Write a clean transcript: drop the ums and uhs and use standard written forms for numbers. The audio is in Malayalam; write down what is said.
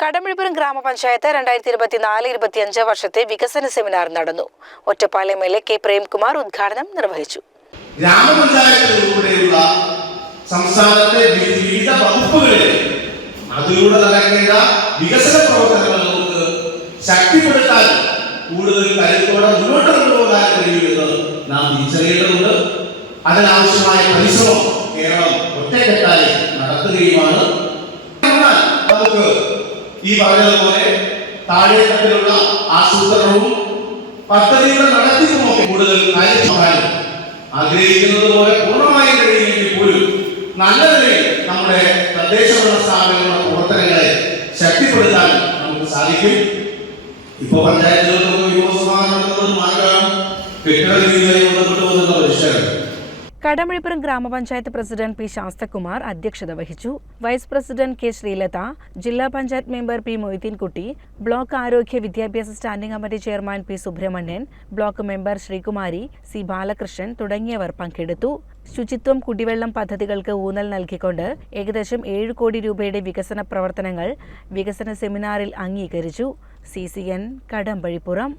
കടമ്പഴിപ്പുറം ഗ്രാമപഞ്ചായത്ത് 2024-25 വർഷത്തെ വികസന സെമിനാർ നടന്നു. ഒറ്റപ്പാലം എം.എൽ.എ. കെ പ്രേംകുമാർ ഉദ്ഘാടനം നിർവഹിച്ചു. ഗ്രാമപഞ്ചായത്തിലൂടെയുള്ള സംസ്ഥാനത്തെ വിവിധ വകുപ്പുകളിൽ അതിലൂടെ നടക്കേണ്ട വികസന പ്രവർത്തനങ്ങൾ നമുക്ക് ശക്തിപ്പെടുത്താൻ കൂടുതൽ കരുത്തോടെ മുന്നോട്ട് കൊണ്ടുപോകാൻ കഴിയുമെന്ന് നാം തിരിച്ചറിയേണ്ടതുണ്ട്. അതിനാവശ്യമായ പരിശ്രമം കേരളം ഒറ്റക്കെട്ടായി നടത്തുകയുമാണ്. നമുക്ക് ഈ പറഞ്ഞതുപോലെ താഴെത്തട്ടിലുള്ള ആസൂത്രണവും പദ്ധതികളുടെ നടത്തിപ്പുമൊക്കെ കൂടുതൽ കാര്യക്ഷമമായും ആഗ്രഹിക്കുന്നത് പോലെ പൂർണ്ണമായി കഴിയുമെങ്കിൽ പോലും നല്ല നിലയിൽ നമ്മുടെ തദ്ദേശഭരണ സ്ഥാപനങ്ങളുടെ പ്രവർത്തനങ്ങളെ ശക്തിപ്പെടുത്താൻ നമുക്ക് സാധിക്കും. ഇപ്പോൾ പഞ്ചായത്തുകൾക്ക് വിഭവസമാഹരണം നടത്തുന്നതും ആഗ്രഹം കെട്ടിട രീതിയുമായി ബന്ധപ്പെട്ടു വന്നുള്ള പരിഷ്കാരം. കടമ്പഴിപ്പുറം ഗ്രാമപഞ്ചായത്ത് പ്രസിഡന്റ് പി ശാസ്തകുമാർ അധ്യക്ഷത വഹിച്ചു. വൈസ് പ്രസിഡന്റ് കെ ശ്രീലത, ജില്ലാ panchayat member P Moideenkutty, block ആരോഗ്യ വിദ്യാഭ്യാസ standing committee chairman P Subramanian, block member Sreekumari, C Balakrishnan തുടങ്ങിയവർ പങ്കെടുത്തു. ശുചിത്വം, കുടിവെള്ളം പദ്ധതികൾക്ക് ഊന്നൽ നൽകിക്കൊണ്ട് ഏകദേശം 7 കോടി രൂപയുടെ വികസന പ്രവർത്തനങ്ങൾ വികസന സെമിനാറിൽ അംഗീകരിച്ചു. CCN കടമ്പഴിപ്പുറം.